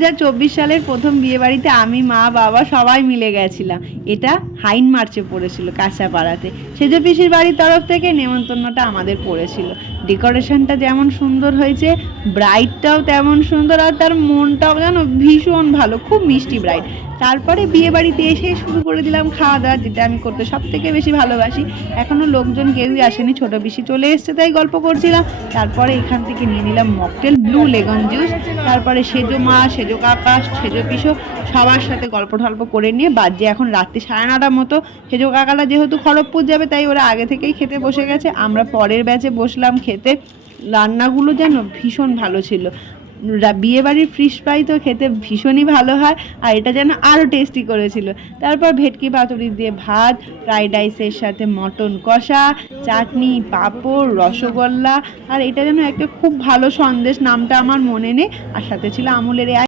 2024 সালের প্রথম বিয়েবাড়িতে আমি, মা, বাবা সবাই মিলে গেছিলাম। এটা হাইন মার্চে পড়েছিল কাঁচাপাড়াতে। সেজ পিসির বাড়ির তরফ থেকে নেমন্তন্নটা আমাদের পড়েছিল। ডেকোরেশনটা যেমন সুন্দর হয়েছে, ব্রাইডটাও তেমন সুন্দর, আর তার মনটাও যেন ভীষণ ভালো, খুব মিষ্টি ব্রাইড। তারপরে বিয়ে বাড়িতে এসে শুরু করে দিলাম খাওয়া দাওয়া, যেটা আমি করতে সব থেকে বেশি ভালোবাসি। এখনও লোকজন কেউই আসেনি, ছোটো পিসি চলে এসছে তাই গল্প করছিলাম। তারপরে এখান থেকে নিয়ে নিলাম মকটেল, ব্লু লেমন জুস। তারপরে সেজো মা, সেজো কাকা, সেজো পিসো সবার সাথে গল্প টল্প করে নিয়ে বাজে এখন রাত্রি 9:30 মতো। সেজো কাকারা যেহেতু খড়গপুর যাবে তাই ওরা আগে থেকেই খেতে বসে গেছে, আমরা পরের ব্যাচে বসলাম খেতে। রান্নাগুলো যেন ভীষণ ভালো ছিল। বিয়েবাড়ির ফিশ ফ্রাই তো খেতে ভীষণই ভালো হয়, আর এটা যেন আরও টেস্টি করেছিল। তারপর ভেটকি পাতুরি দিয়ে ভাত, ফ্রাইড রাইসের সাথে মটন কষা, চাটনি, পাঁপড়, রসগোল্লা, আর এটা যেন একটা খুব ভালো সন্দেশ, নামটা আমার মনে নেই, আর সাথে ছিল আমুলের